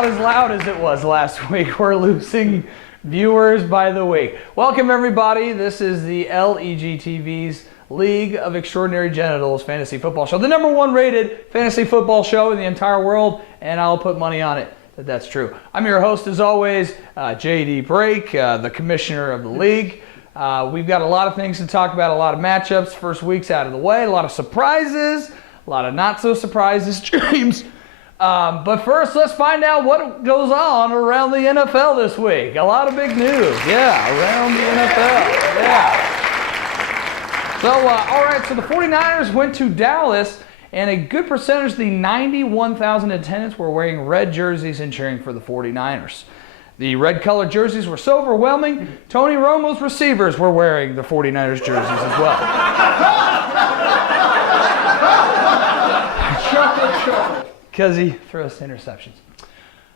not as loud as it was last week. We're losing viewers by the week. Welcome, everybody. This is the LEGTV's League of Extraordinary Genitals Fantasy Football Show, the #1 rated fantasy football show in the entire world, and I'll put money on it that that's true. I'm your host, as always, JD Brake, the commissioner of the league. We've got a lot of things to talk about, a lot of matchups. First week's out of the way, a lot of surprises, a lot of not so surprises, James. But first, let's find out what goes on around the NFL this week. A lot of big news, around the NFL, So, all right, so the 49ers went to Dallas, and a good percentage, the 91,000 attendants, were wearing red jerseys and cheering for the 49ers. The red-colored jerseys were so overwhelming, Tony Romo's receivers were wearing the 49ers jerseys as well. Because he throws interceptions.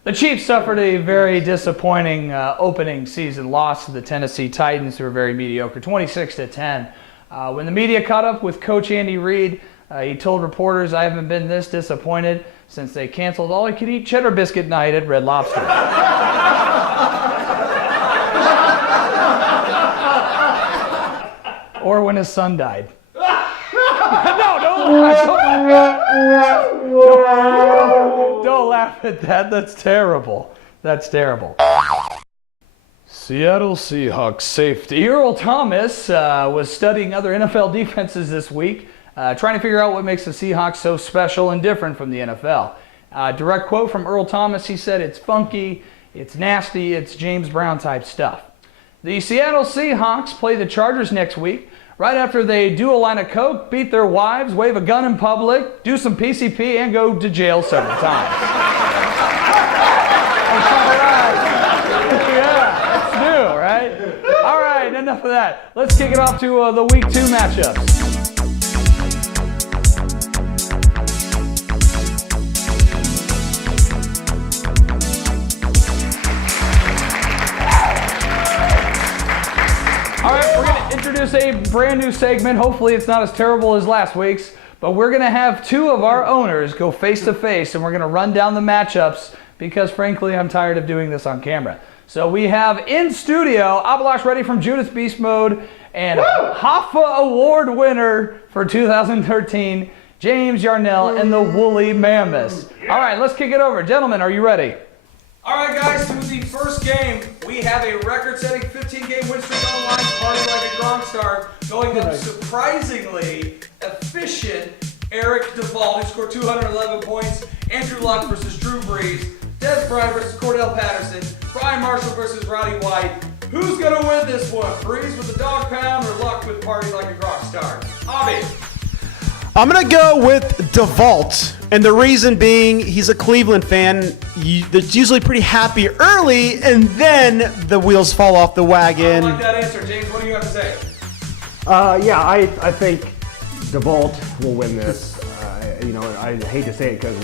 The Chiefs suffered a very disappointing opening season loss to the Tennessee Titans, who were very mediocre, 26-10. When the media caught up with Coach Andy Reid, he told reporters, "I haven't been this disappointed since they canceled all-you-can-eat cheddar biscuit night at Red Lobster." Or when his son died. Don't laugh at that. That's terrible. That's terrible. Seattle Seahawks safety Earl Thomas was studying other NFL defenses this week, trying to figure out what makes the Seahawks so special and different from the NFL. Direct quote from Earl Thomas, he said, "It's funky, it's nasty, it's James Brown type stuff." The Seattle Seahawks play the Chargers next week, right after they do a line of coke, beat their wives, wave a gun in public, do some PCP, and go to jail several times. That's new, right? All right, enough of that. Let's kick it off to the Week 2 matchups. All right, we're going to introduce a brand new segment. Hopefully it's not as terrible as last week's, but we're going to have two of our owners go face-to-face, and we're going to run down the matchups because, frankly, I'm tired of doing this on camera. So we have in studio Abalash Reddy from Judas Beast Mode and Hoffa Award winner for 2013, James Yarnell and the Woolly Mammoths. All right, let's kick it over. Gentlemen, are you ready? All right, guys, to the first game, we have a record-setting 15-game win streak online, party like a Gronk star, going to surprisingly efficient Eric Duvall, who scored 211 points, Andrew Luck versus Drew Brees, Des Bryant versus Cordell Patterson, Brian Marshall versus Roddy White. Who's going to win this one? Brees with the dog pound or Luck with party like a Gronk star? Avi. I'm going to go with DeVault, and the reason being he's a Cleveland fan that's usually pretty happy early, and then the wheels fall off the wagon. I like that answer. James, what do you have to say? I think DeVault will win this. I hate to say it because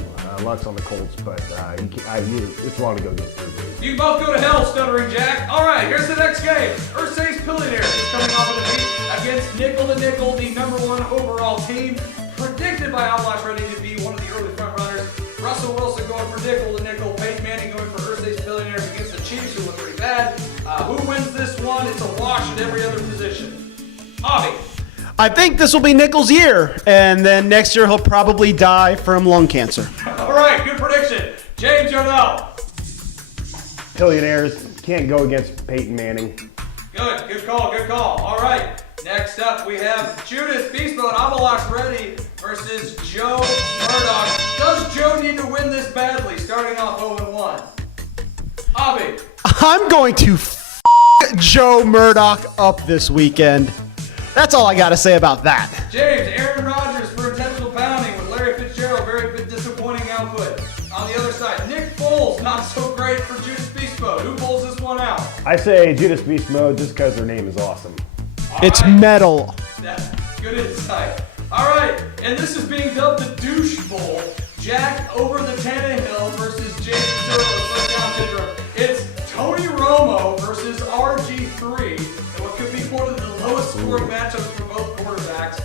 Luck's on the Colts, but it's wrong to go against Drew Brees. You can both go to hell, Stuttering Jack. All right, here's the next game. Ursay's Billionaires is coming off of the beat against Nickel to Nickel, the #1 overall team, predicted by Outlash Ready to be one of the early front runners. Russell Wilson going for Nickel to Nickel. Peyton Manning going for Ursay's Billionaires against the Chiefs, who look pretty bad. Who wins this one? It's a wash at every other position. Avi. I think this will be Nickel's year, and then next year he'll probably die from lung cancer. All right, good prediction. James Yarnell. Billionaires can't go against Peyton Manning. Good call. All right, next up we have Judas Beast Mode, Abalash Ready versus Joe Murdoch. Does Joe need to win this badly, starting off 0-1? Avi. I'm going to Joe Murdoch up this weekend. That's all I got to say about that. James, Aaron Rodgers for intentional pounding with Larry Fitzgerald, very disappointing output. On the other side, Nick Foles, not so great for Judas Beast Mode. Who pulls this one out? I say Judas Beast Mode just because their name is awesome. It's metal. That's good insight. All right, and this is being dubbed the Douche Bowl. Jack over the Tannehill versus James Turbo, touchdown syndrome. It's Tony Romo versus RG3, and what could be one of the lowest scoring matchups for both quarterbacks.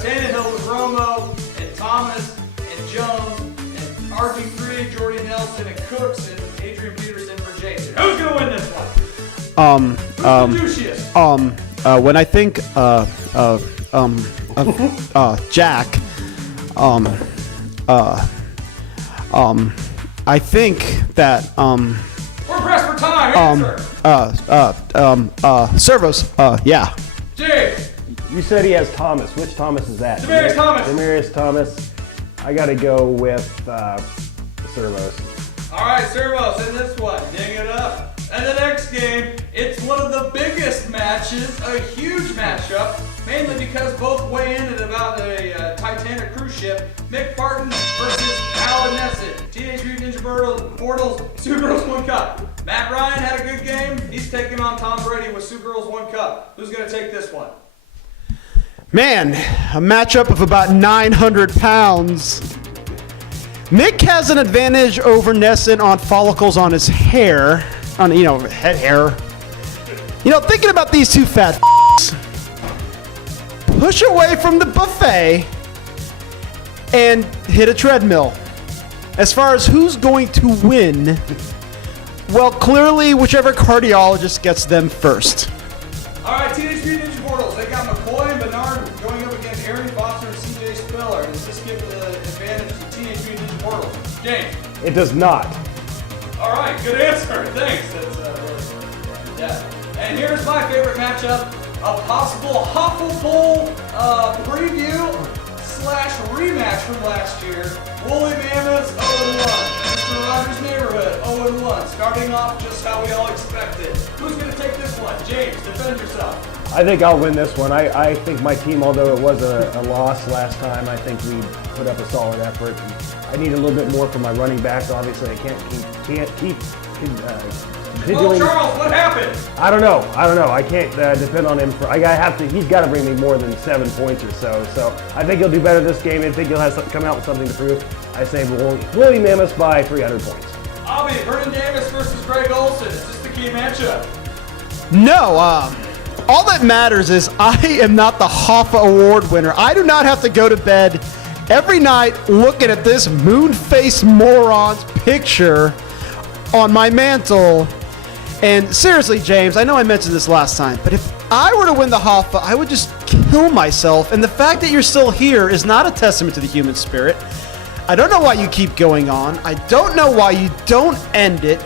Tannehill with Romo and Thomas and Jones and RG3, Jordy Nelson and Cooks and When I think Jack, I think that We're pressed for time. Answer. Servos. Yeah. James. You said he has Thomas. Which Thomas is that? Demaryius Thomas. Demaryius Thomas. I got to go with Servos. All right, Servos in this one. Ding it up. And the next game, it's one of the biggest matches, a huge matchup, mainly because both weigh in at about a Titanic cruise ship. Mick Barton versus Alan Nesson. Teenage Mutant Ninja Turtles, 2 Girls, 1 Cup. Matt Ryan had a good game. He's taking on Tom Brady with 2 Girls, 1 Cup. Who's going to take this one? Man, a matchup of about 900 pounds. Mick has an advantage over Nesson on follicles on his hair, on, head hair. Thinking about these two fat push away from the buffet and hit a treadmill. As far as who's going to win, well, clearly whichever cardiologist gets them first. All right, Teenage Mutant Ninja Turtles. They got McCoy and Bernard going up against Aaron Foster and CJ Spiller. Does this give the advantage to Teenage Mutant Ninja Turtles? James. It does not. All right, good answer. Thanks. That's really, yeah. And here's my favorite matchup: a possible Huffle Bowl preview / rematch from last year. Woolly Mammoths 0-1. Mr. Rogers' Neighborhood 0-1. Starting off just how we all expected. Who's going to take this one? James, defend yourself. I think I'll win this one. I think my team, although it was a loss last time, I think we put up a solid effort. I need a little bit more from my running backs. Obviously, I can't keep Well, Charles, what happened? I don't know. I can't depend on him he's got to bring me more than 7 points or so. So I think he'll do better this game. I think he'll come out with something to prove. I say Woolly Mammoths by 300 points. Avi, Vernon Davis versus Greg Olson. Is this the key matchup? No, all that matters is I am not the Hoffa Award winner. I do not have to go to bed every night looking at this moon-faced moron's picture on my mantle. And seriously, James, I know I mentioned this last time, but if I were to win the Hoffa, I would just kill myself. And the fact that you're still here is not a testament to the human spirit. I don't know why you keep going on. I don't know why you don't end it.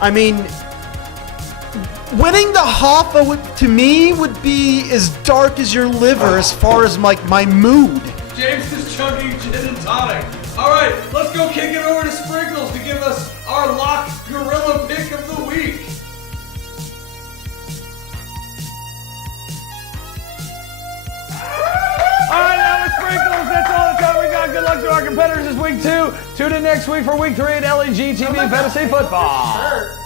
I mean, winning the Hoffa to me would be as dark as your liver as far as my mood. James is chugging gin and tonic. All right, let's go kick it over to Sprinkles to give us our lock gorilla pick of the week. All right, that was Sprinkles. That's all the time we got. Good luck to our competitors this week 2. Tune in next week for week 3 at LEG TV Fantasy Football. Sure.